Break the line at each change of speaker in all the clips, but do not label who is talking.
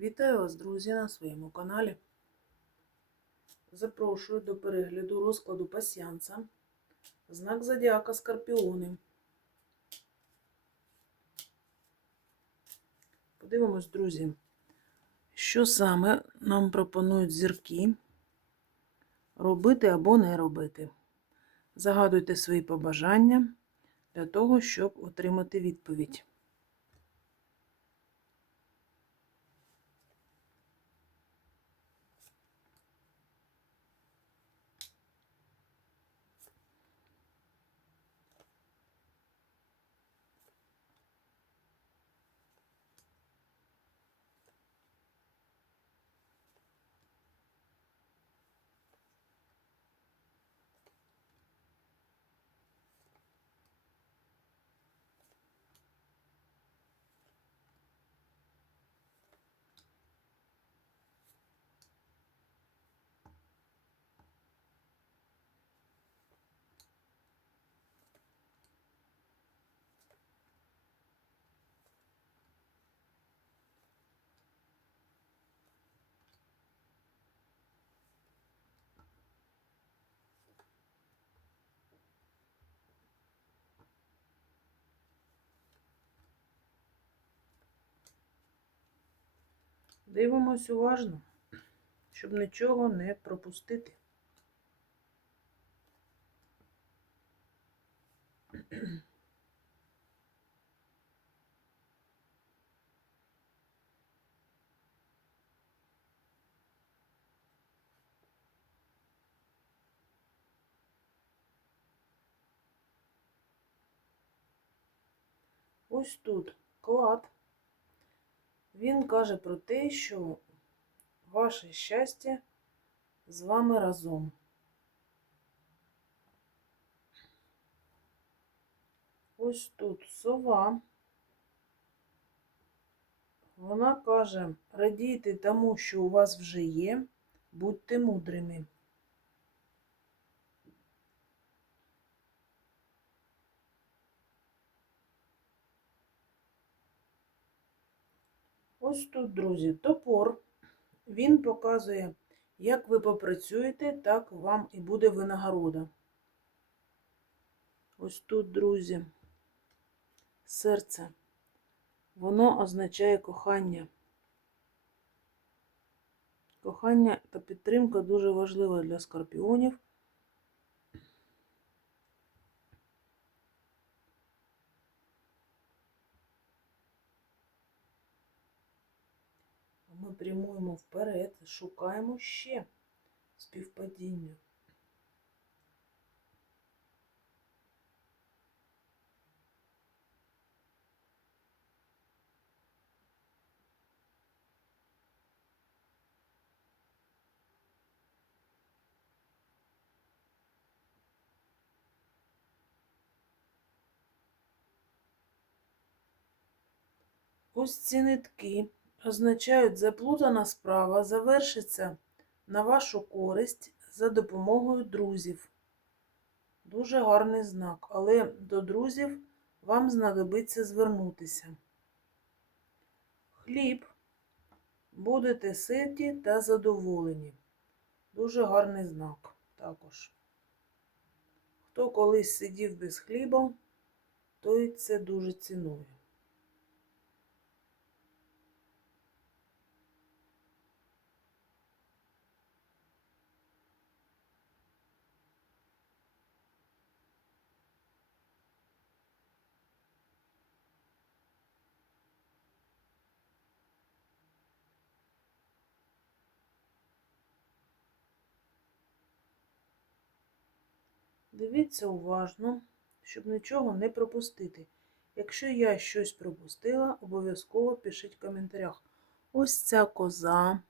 Вітаю вас, друзі, на своєму каналі. Запрошую до перегляду розкладу пасіянца. Знак Зодіака Скорпіони. Подивимось, друзі, що саме нам пропонують зірки робити або не робити. Загадуйте свої побажання для того, щоб отримати відповідь. Дивимось уважно, щоб нічого не пропустити. Ось тут клад. Він каже про те, що ваше щастя з вами разом. Ось тут сова. Вона каже, радійте тому, що у вас вже є, будьте мудрими. Ось тут, друзі, топор. Він показує, як ви попрацюєте, так вам і буде винагорода. Ось тут, друзі, серце. Воно означає кохання. Кохання та підтримка дуже важлива для скорпіонів. Ми прямуємо вперед, шукаємо ще співпадіння. Ось ці нитки означають заплутана справа завершиться на вашу користь за допомогою друзів. Дуже гарний знак, але до друзів вам знадобиться звернутися. Хліб будете ситі та задоволені. Дуже гарний знак також. Хто колись сидів без хліба, той це дуже цінує. Дивіться уважно, щоб нічого не пропустити. Якщо я щось пропустила, обов'язково пишіть в коментарях. Ось ця коза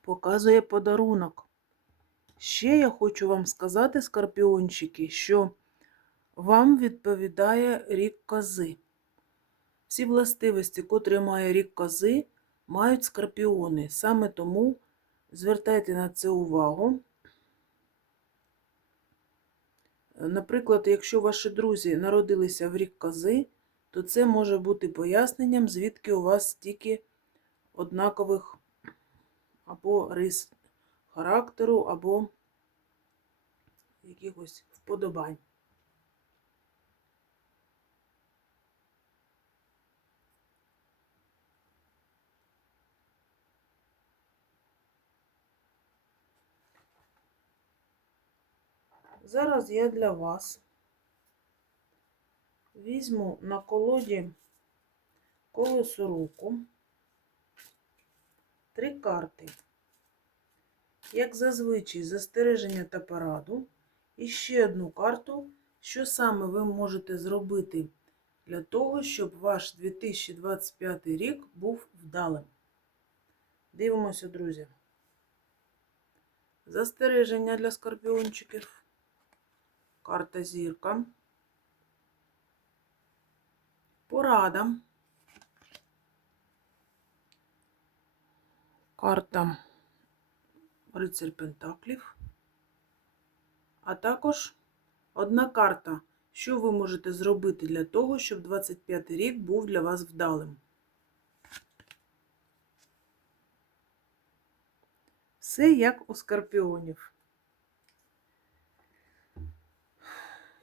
показує подарунок. Ще я хочу вам сказати, скорпіончики, що вам відповідає рік кози. Всі властивості, котрі має рік кози, мають скорпіони. Саме тому звертайте на це увагу. Наприклад, якщо ваші друзі народилися в рік кози, то це може бути поясненням, звідки у вас стільки однакових або рис характеру, або якихось вподобань. Зараз я для вас візьму на колоді колесо руку три карти. Як зазвичай, застереження та пораду. І ще одну карту, що саме ви можете зробити для того, щоб ваш 2025 рік був вдалим. Дивимося, друзі. Застереження для скорпіончиків. Карта зірка. Порада. Карта Рицарь Пентаклів. А також одна карта, що ви можете зробити для того, щоб 25 рік був для вас вдалим. Все як у скорпіонів.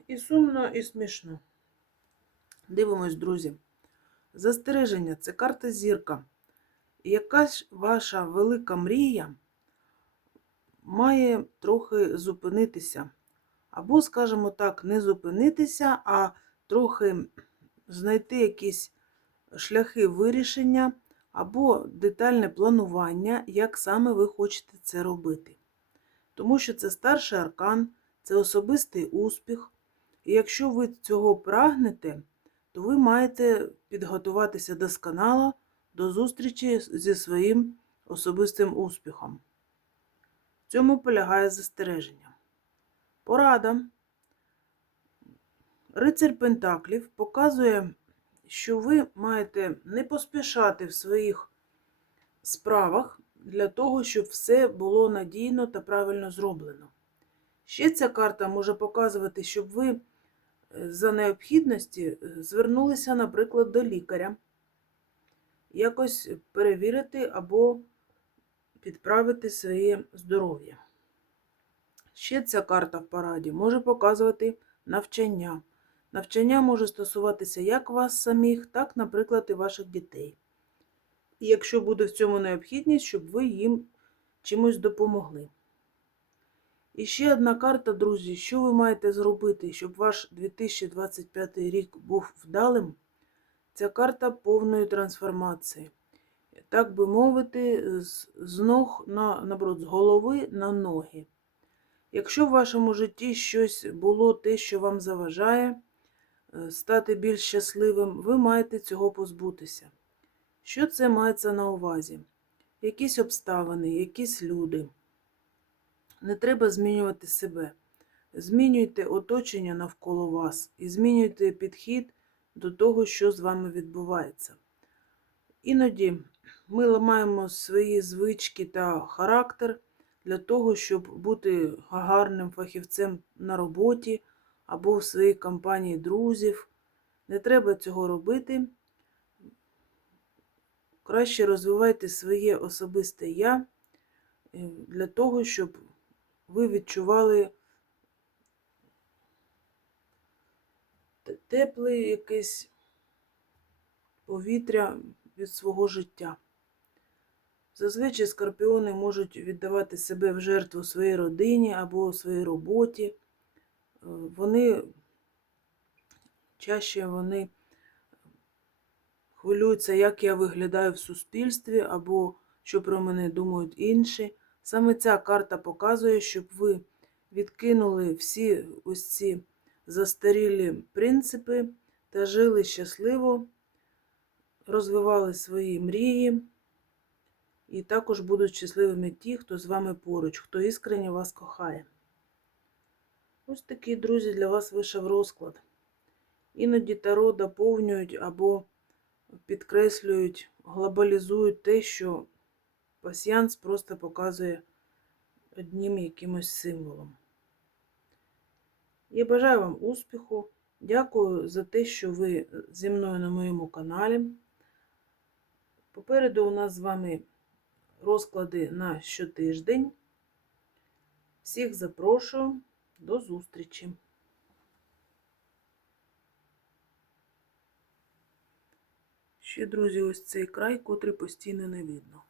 І сумно, і смішно. Дивимось, друзі. Застереження це карта зірка. Якась ваша велика мрія має трохи зупинитися. Або, скажімо так, не зупинитися, а трохи знайти якісь шляхи вирішення, або детальне планування, як саме ви хочете це робити. Тому що це старший аркан, це особистий успіх. І якщо ви цього прагнете, то ви маєте підготуватися досконало до зустрічі зі своїм особистим успіхом. В цьому полягає застереження. Порада. Рицарь Пентаклів показує, що ви маєте не поспішати в своїх справах для того, щоб все було надійно та правильно зроблено. Ще ця карта може показувати, щоб ви за необхідності е, звернулися, наприклад, до лікаря, якось перевірити або підправити своє здоров'я. Ще ця карта в параді може показувати навчання. Навчання може стосуватися як вас самих, так, наприклад, і ваших дітей. І якщо буде в цьому необхідність, щоб ви їм чимось допомогли. І ще одна карта, друзі, що ви маєте зробити, щоб ваш 2025 рік був вдалим? Ця карта повної трансформації. Так би мовити, з ног на, наоборот, з голови на ноги. Якщо в вашому житті щось було те, що вам заважає е, стати більш щасливим, ви маєте цього позбутися. Що це мається на увазі? Якісь обставини, якісь люди. Не треба змінювати себе. Змінюйте оточення навколо вас і змінюйте підхід до того, що з вами відбувається. Іноді ми ламаємо свої звички та характер для того, щоб бути гарним фахівцем на роботі або в своїй компанії друзів. Не треба цього робити. Краще розвивайте своє особисте я е, для того, щоб ви відчували тепле якесь повітря від свого життя. Зазвичай скорпіони можуть віддавати себе в жертву своїй родині або своїй роботі. Е, вони чаще вони хвилюються, як я виглядаю в суспільстві, або що про мене думають інші. Саме ця карта показує, щоб ви відкинули всі ось ці застарілі принципи та жили щасливо, розвивали свої мрії. І також будуть щасливими ті, хто з вами поруч, хто іскренне вас кохає. Ось такий, друзі, для вас вийшов розклад. Іноді таро доповнюють або підкреслюють, глобалізують те, що пасіянс просто показує одним якимось символом. Я бажаю вам успіху. Дякую за те, що ви зі мною на моєму каналі. Попереду у нас з вами розклади на щотиждень. Всіх запрошую до зустрічі. Ще, друзі, ось цей край, котрий постійно не видно.